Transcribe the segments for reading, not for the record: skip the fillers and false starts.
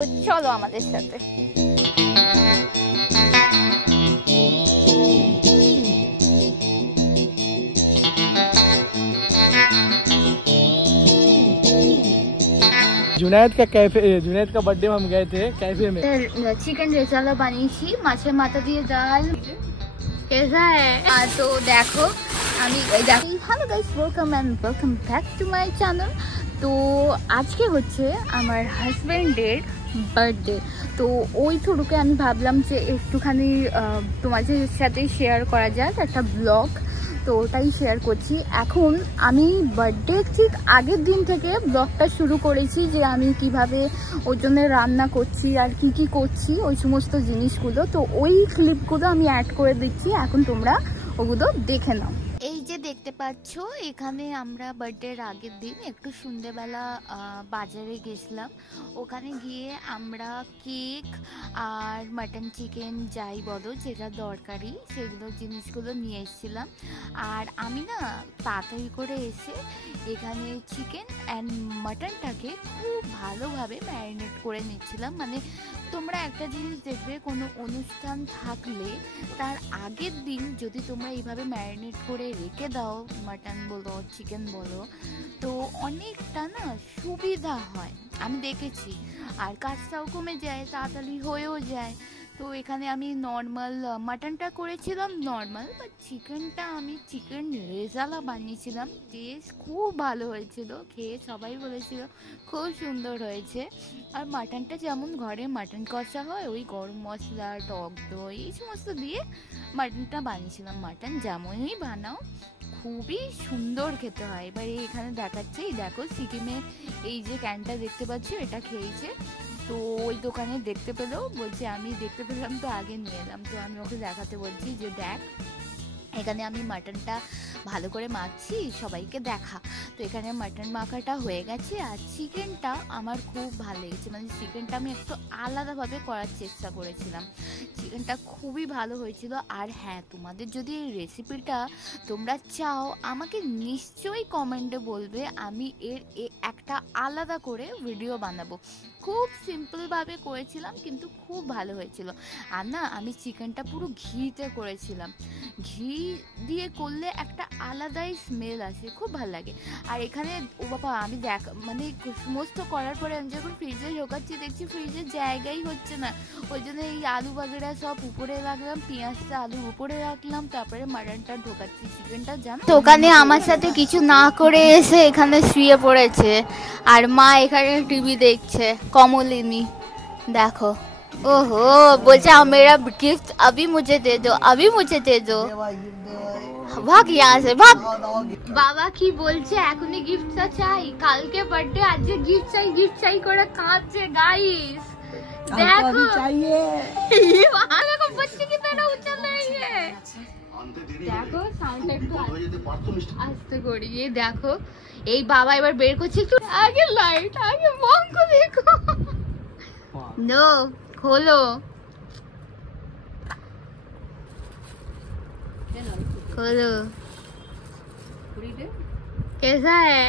চলো আমাদের সাথে। जुनैद का कैफे, जुनैद का बर्थडे में हम गए थे कैफे में। চিকেন রেজালা বানিয়েছি, মাছের মাথা দিয়ে ডাল। कैसा है? तो देखो আমি hello guys, welcome and welcome back to my channel. তো আজকে হচ্ছে আমার হাজব্যান্ডের বার্থডে, তো ওই থ্রুকে আমি ভাবলাম যে একটুখানি তোমাদের সাথে শেয়ার করা যাক একটা ব্লগ, তো ওটাই শেয়ার করছি। এখন আমি বার্থডে ঠিক আগের দিন থেকে ব্লগটা শুরু করেছি যে আমি কিভাবে ওর জন্য রান্না করছি আর কি কি করছি ওই সমস্ত জিনিসগুলো, তো ওই ক্লিপগুলো আমি অ্যাড করে দিচ্ছি, এখন তোমরা ওগুলো দেখে নাও। এই যে দেখতে পাচ্ছ, এখানে আমরা বার্থডের আগের দিন একটু সন্ধ্যেবেলা বাজারে গেছিলাম। ওখানে গিয়ে আমরা কেক আর মাটন চিকেন যাই বলো যেটা দরকারি সেগুলো জিনিসগুলো নিয়ে এসেছিলাম। আর আমি না তাড়াতাড়ি করে এসে এখানে চিকেন অ্যান্ড মাটনটাকে খুব ভালোভাবে ম্যারিনেট করে নিচ্ছিলাম। মানে তোমরা একটা জিনিস দেখবে, কোনো অনুষ্ঠান থাকলে তার আগের দিন যদি তোমরা এইভাবে ম্যারিনেট করে রেখে দাও, মাটন বলো চিকেন বলো, তো অনেকটা না সুবিধা হয়, আমি দেখেছি। আর কাজটাও কমে যায়, তাড়াতাড়ি হয়েও যায়। তো এখানে আমি নর্মাল মাটনটা করেছিলাম নর্মাল, বাট চিকেনটা আমি চিকেন রেজালা বানিয়েছিলাম। টেস্ট খুব ভালো হয়েছিল, খেয়ে সবাই বলেছিল খুব সুন্দর হয়েছে। আর মাটনটা যেমন ঘরে মাটন কষা হয় ওই গরম মশলা টক দই এই সমস্ত দিয়ে মাটনটা বানিয়েছিলাম। মাটন যেমনই বানাও খুবই সুন্দর খেতে হয়। এবার এখানে দেখাচ্ছে, দেখো সিকিমে এই যে ক্যানটা দেখতে পাচ্ছি এটা খেয়েছে, তো ওই দোকানে দেখতে পেলেও বলছে আমি দেখতে পেলাম তো আগে নিয়ে এলাম। তো আমি ওকে দেখাতে বলছি যে দেখ এখানে আমি মাটনটা ভালো করে মাখছি, সবাইকে দেখা। তো এখানে মাটন মাখাটা হয়ে গেছে। আর চিকেনটা আমার খুব ভালো লেগেছে, মানে চিকেনটা আমি একটু আলাদাভাবে করার চেষ্টা করেছিলাম, চিকেনটা খুবই ভালো হয়েছিল। আর হ্যাঁ, তোমাদের যদি এই রেসিপিটা তোমরা চাও আমাকে নিশ্চয়ই কমেন্টে বলবে, আমি এর একটা আলাদা করে ভিডিও বানাবো। খুব সিম্পলভাবে করেছিলাম কিন্তু খুব ভালো হয়েছিল। আর না আমি চিকেনটা পুরো ঘিতে করেছিলাম, ঘি দিয়ে করলে একটা আলাদাই স্মেল আসে, খুব ভালো লাগে। আর এখানে ও বাবা আমি মানে সমস্ত করার পরে আমি যখন ফ্রিজে ঢোকাচ্ছি দেখছি ফ্রিজের জায়গাই হচ্ছে না, ওই জন্য এই আলু বাগেরা সব উপরে রাখলাম, পেঁয়াজটা আলু উপরে রাখলাম, তারপরে মাটনটা ঢোকাচ্ছি। চিকেনটা জানো তো ওখানে আমার সাথে কিছু না করে এসে এখানে শুয়ে পড়েছে, আর মা এখানে টিভি দেখছে। কমলিনী দেখো, ओहो बोलता मेरा गिफ्ट अभी मुझे दे दो, अभी मुझे दे दो, भाग यहाँ से भाग। বাবা কি বলছে, এখনই গিফটটা চাই, কালকে বার্থডে আজকে গিফট চাই করে কাঁদছে গাইস। দেখো चाहिए देखो बच्चे की तरह उछल रही है, দেখো সাউন্ডটা একটু আস্তে করি। এই দেখো এই বাবা এবার বের করছে, একটু আগে লাইট আগে বন্ধ দেখো। নো खोलो खोलो, कैसा है?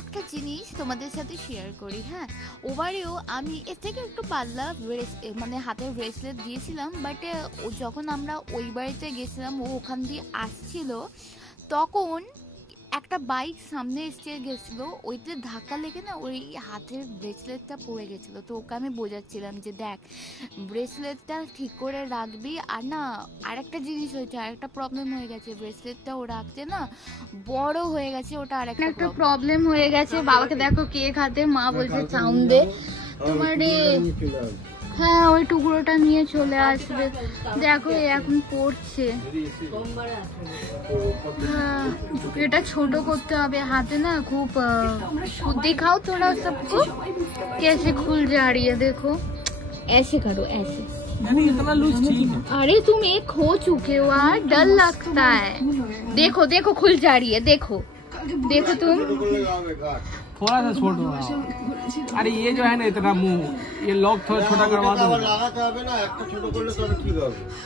একটা জিনিস তোমাদের সাথে শেয়ার করি। হ্যাঁ, ওবারেও আমি এর থেকে একটু পাতলা মানে হাতের ব্রেসলেট দিয়েছিলাম, বাট যখন আমরা ওই বাড়িতে গেছিলাম ও ওখান দিয়ে আসছিল তখন একটা বাইক সামনে এসে গেছিলো, ওইতে ধাক্কা লেগে না ওই হাতের ব্রেসলেটটা পড়ে গেছিলো। তো ওকে আমি বোঝাচ্ছিলাম যে দেখ ব্রেসলেটটা ঠিক করে রাখবি। আর না আরেকটা জিনিস হয়েছে, আরেকটা প্রবলেম হয়ে গেছে, ব্রেসলেটটা ও রাখতে না বড় হয়ে গেছে, ওটা আরেকটা প্রবলেম হয়ে গেছে। বাবাকে দেখো কেক হাতে, মা বলছে চাউন দে তোমার রে, হ্যাঁ ওই টুকরোটা নিয়ে চলে আসবে। দেখো এখন পড়ছে, হ্যাঁ এটা ছোট করতে হবে হাতে না, খুব दिखाओ थोड़ा सबको कैसे खुल जा रही है, देखो ऐसे करो ऐसे। अरे तुम एक खो चुके हो यार, डर लगता है। देखो देखो खुल जा रही है, देखो देखो तुम थोड़ा सा छोड़ दो। अरे ये जो है ना इतना मुंह, ये लॉक थोड़ा छोटा करवा दो।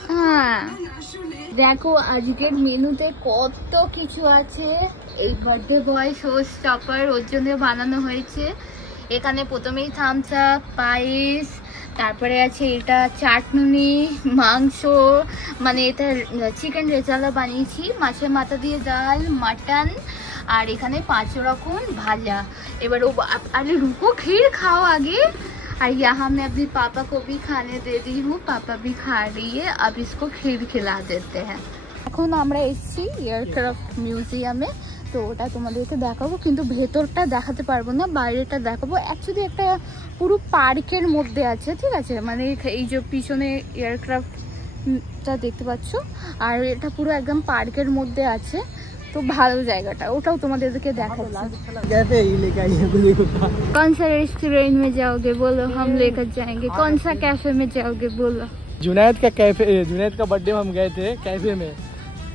হ্যাঁ দেখো আজকের মেনুতে কত কিছু আছে। এই বার্থডে বয় শো স্টপার ওর জন্য বানানো হয়েছে। এখানে প্রথমেই থামস আপ, পায়েস, তারপরে আছে এটা চাটনি, মাংস, মানে এটা চিকেন রেজালা বানিয়েছি, মাছের মাথা দিয়ে ডাল, মাটন, আর এখানে 5 রকম ভাজা। এবার अरे रुको खीर खाओ आगे। और यहाँ मैं अपने पापा को भी खाने दे रही हूँ, पापा भी खा रही है। अब इसको खीर खिला देते हैं। এখন আমরা এসেছি এয়ারক্রাফট মিউজিয়ামে, তো ওটা তোমাদেরকে দেখাবো, কিন্তু ভেতরটা দেখাতে পারবো না, বাইরেটা দেখাবো। অ্যাকচুয়ালি একটা পুরো পার্কের মধ্যে আছে, ঠিক আছে, মানে এই যে পিছনে এয়ারক্রাফটটা দেখতে পাচ্ছ, আর এটা পুরো একদম পার্কের মধ্যে আছে। तो ভালো জায়গাটা, ওটাও তোমাদেরকে দেখাচ্ছি। कौन सा रेस्टोरेंट में जाओगे बोलो, हम लेकर जाएंगे। कौन सा कैफे में जाओगे बोलो। जुनैद का कैफे, जुनैद का बर्थडे में हम गए थे कैफे में,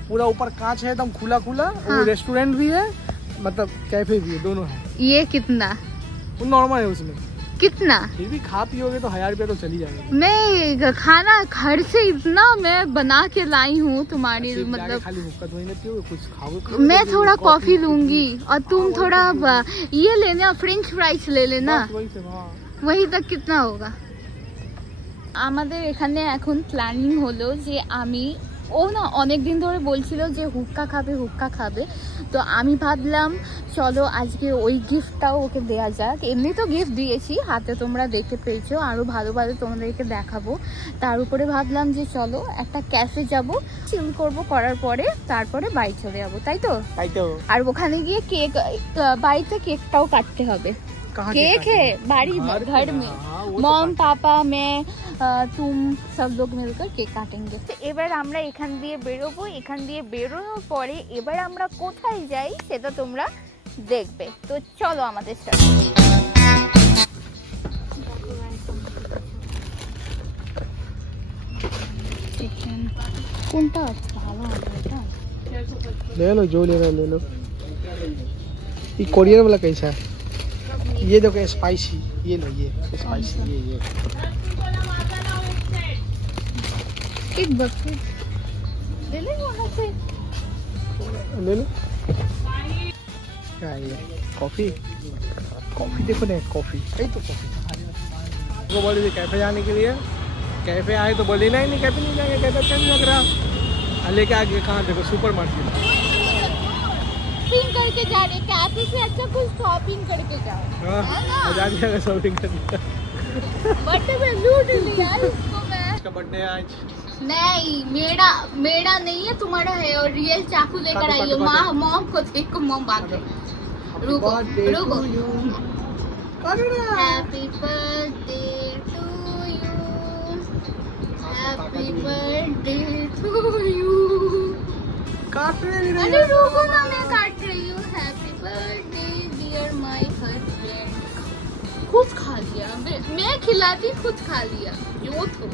पूरा ऊपर कांच है एकदम खुला खुला। हाँ। रेस्टोरेंट भी है, मतलब कैफे भी है, दोनों है। ये कितना? वो नॉर्मल है, उसमें कितना? फिर भी खा पियोगे तो 1000 रुपया तो चली जाएगा। मैं खाना घर से इतना मैं बना के लाई हूँ तुम्हारी, मतलब खाली हुक्का तो नहीं पियोगे, कुछ खाओगे। मैं थोड़ा कॉफी लूंगी और तुम थोड़ा ये लेना, फ्रेंच फ्राइज ले लेना। वही तक कितना होगा? আমাদের এখানে এখন প্ল্যানিং হলো যে আমি, ও না অনেক দিন ধরে বলছিল যে হুক্কা খাবে হুক্কা খাবে, তো আমি ভাবলাম চলো আজকে ওই গিফটটাও ওকে দেওয়া যাক। এমনি তো গিফট দিয়েছি, হাতে তোমরা দেখতে পেয়েছো, আরও ভালো ভালো তোমাদেরকে দেখাবো। তার উপরে ভাবলাম যে চলো একটা ক্যাফে যাব, চিল করবো, করার পরে তারপরে বাড়ি চলে যাবো, তাই তো? আর ওখানে গিয়ে কেক, বাড়িতে কেকটাও কাটতে হবে। केक है बाड़ी में, घर में मम पापा मैं तुम सब लोग मिलकर केक काटेंगे। तो এবার আমরা এখান দিয়ে বেরোবো, এখান দিয়ে বেরোনোর পরে এবার আমরা কোথায় যাই সেটা তোমরা দেখবে। তো চলো আমাদের সাথে। কোনটা ভালো হবে? এটা ले लो, जो लेना ले लो। ये कोरियन वाला कैसा है? ये देखो स्पाइसी, ये लो, ये स्पाइसी, ये एक बकेट ले ले वहाँ से, ले लो। क्या है ये? कॉफी, कॉफी देखो ना, कॉफी कहीं तो कॉफी वो बोले थे कैफे जाने के लिए। कैफे आए तो बोले नहीं कैफे नहीं जाएंगे, कैफे अच्छा नहीं लग रहा। लेके आगे कहाँ देखो सुपर मार्केट शॉपिंग करके जा रहे, कैफे से अच्छा कुछ शॉपिंग करके जाओ। मजा जाएगा शॉपिंग करने। बर्थडे में लूट लिया इसको मैं। इसका बर्थडे आज नहीं, मेरा नहीं है, तुम्हारा है। और रियल चाकू लेकर आई हो। मॉम को देखो, मॉम बांध रहे। रुको रुको। Happy birthday to you, happy birthday to you. अरे रुको ना, मैं काट रही हूँ। Happy birthday dear my husband. खुद खा लिया, मैं खिलाती, खुद खा लिया। यो तो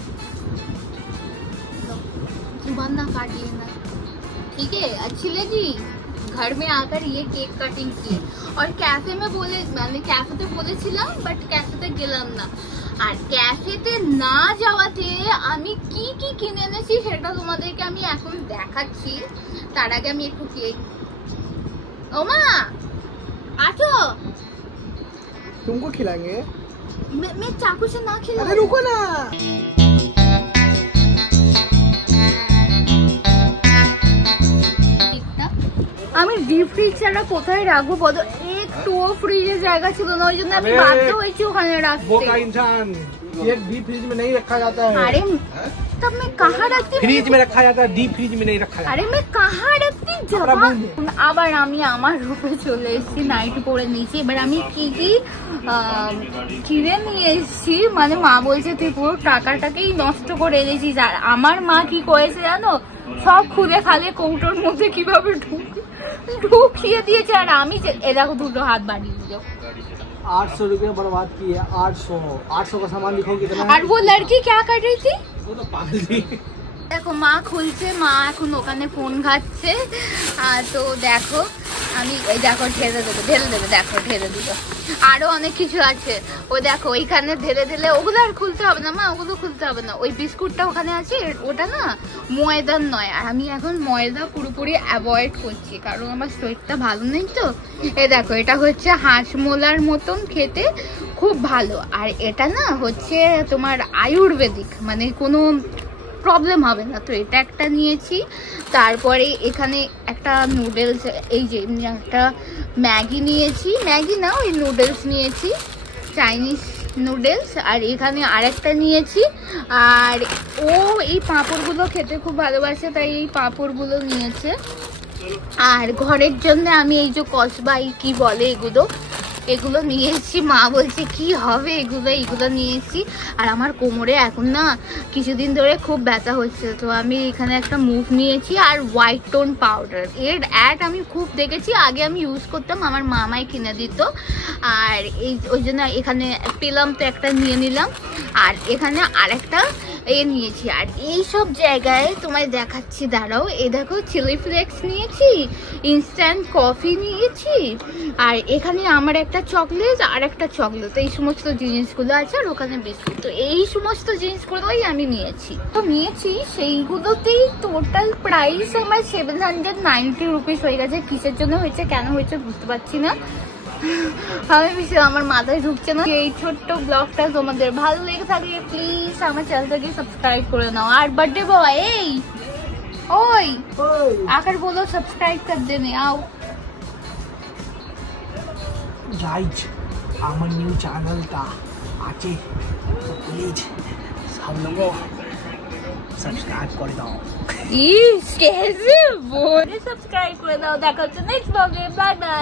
बंदा काट लेना, ठीक है? अच्छी लगी? घर में आकर ये केक কাটিং की। और कैफे में बोले, মানে ক্যাফেতে বলেছিলাম, বাট ক্যাফেতে গেলাম না। আর ক্যাফেতে না যাওয়াতে আমি কি কি কিনে এনেছি সেটা তোমাদেরকে আমি এখন দেখাচ্ছি। তার আগে আমি একটু কেক, ওমা आठो तुमको खिलाएंगे। मैं चाकू से ना खिलाऊं। अरे रुको ना। আমি ডিপ ফ্রিজ ছাড়া কোথায় রাখবো বলো? একটুও ফ্রিজে জায়গা ছিল না, ওই জন্য আমি বাধ্য হয়েছি ওখানে রাখতে। बोका इंसान, ये डीप फ्रिज में नहीं रखा जाता है। अरे तब मैं कहाँ रखती? फ्रिज में रखा जाता है, डीप फ्रिज में नहीं रखा जाता। अरे मैं कहाँ रखती? আবার আমি আমার রুমে চলে এসেছি, নাইট পরে নিয়েছি। এবার আমি কি কি কিনে নিয়ে এসেছি, মানে মা বলছে তুই পুরো টাকাটাকেই নষ্ট করে এনেছিস। আর আমার মা কি করেছে জানো, সব খুলে খালে কৌটোর মধ্যে কিভাবে ঢুকিয়ে দিয়েছে। আর আমি এরকম দুটো হাত বাড়িয়ে দিল। 800 रुपये बर्बाद किए। 800 का सामान दिखाओ कितना। और वो लड़की क्या कर रही थी? वो तो पागल थी। দেখো মা খুলছে, মা এখন ওখানে ফোন ঘাটছে। তো দেখো আমি এই দেখো ঢেলে দেবে দেখো ঢেলে দিল। আরো অনেক কিছু আছে, ও দেখো ওইখানে ঢেলে দিলে ওগুলো আর খুলতে হবে না মা, ওগুলো খুলতে হবে না। ওই বিস্কুটটা ওখানে আছে, ওটা না ময়দার নয়, আর আমি এখন ময়দা পুরোপুরি অ্যাভয়েড করছি কারণ আমার শরীরটা ভালো নেই তো। এই দেখো এটা হচ্ছে হাঁসমোলার মতন খেতে, খুব ভালো। আর এটা না হচ্ছে তোমার আয়ুর্বেদিক, মানে কোনো প্রবলেম হবে না। তো এটা একটা নিয়েছি। তারপরে এখানে একটা নুডলস, এই যে একটা ম্যাগি নিয়েছি, ম্যাগি না ওই নুডলস নিয়েছি, চাইনিজ নুডলস। আর এখানে আরেকটা নিয়েছি। আর ও এই পাঁপড়গুলো খেতে খুব ভালোবাসে, তাই এই পাঁপড়গুলো নিয়েছে। আর ঘরের জন্য আমি এই যে কসবাই কি বলে এগুলো নিয়েছি। মা বলছে কি হবে এগুলো নিয়েছি। আর আমার কোমরে এখন না কিছুদিন ধরে খুব ব্যথা হচ্ছে, তো আমি এখানে একটা মুভ নিয়েছি। আর হোয়াইট টোন পাউডার, এর অ্যাড আমি খুব দেখেছি, আগে আমি ইউজ করতাম, আমার মামাই কিনে দিত। আর ওই জন্য এখানে পেলাম তো একটা নিয়ে নিলাম। আর এখানে আরেকটা নিয়েছি। আর এই সব জায়গায় তোমায় দেখাচ্ছি, দাঁড়াও। এই দেখো চিলি ফ্লেক্স নিয়েছি, ইনস্ট্যান্ট কফি নিয়েছি, আর এখানে আমার একটা চকলেট আর একটা চকলেট, এই সমস্ত জিনিসগুলো আছে। আর ওখানে বিস্কুট। তো এই সমস্ত জিনিসগুলোই আমি নিয়েছি। তো নিয়েছি সেইগুলোতেই টোটাল প্রাইস আমার 790 রুপিস হয়ে গেছে। কিসের জন্য হয়েছে, কেন হয়েছে বুঝতে পারছি না, আমি ভীষণ আমার মাথায় ঢুকছে না। এই ছোট্ট ব্লগটা তোমাদের ভালো লেগে থাকলে প্লিজ আমার চ্যানেলটাকে সাবস্ক্রাইব করে নাও। আর বার্থডे बॉय ओए आकर बोलो सब्सक्राइब कर देने आओ गाइस আমার নিউ চ্যানেলটা আছে, তো প্লিজ সব লোগ সাবস্ক্রাইব করে দাও। ইস कैसे बोले सब्सक्राइब করে দাও। দেখা হচ্ছে নেক্সট ব্লগে, বাই বাই।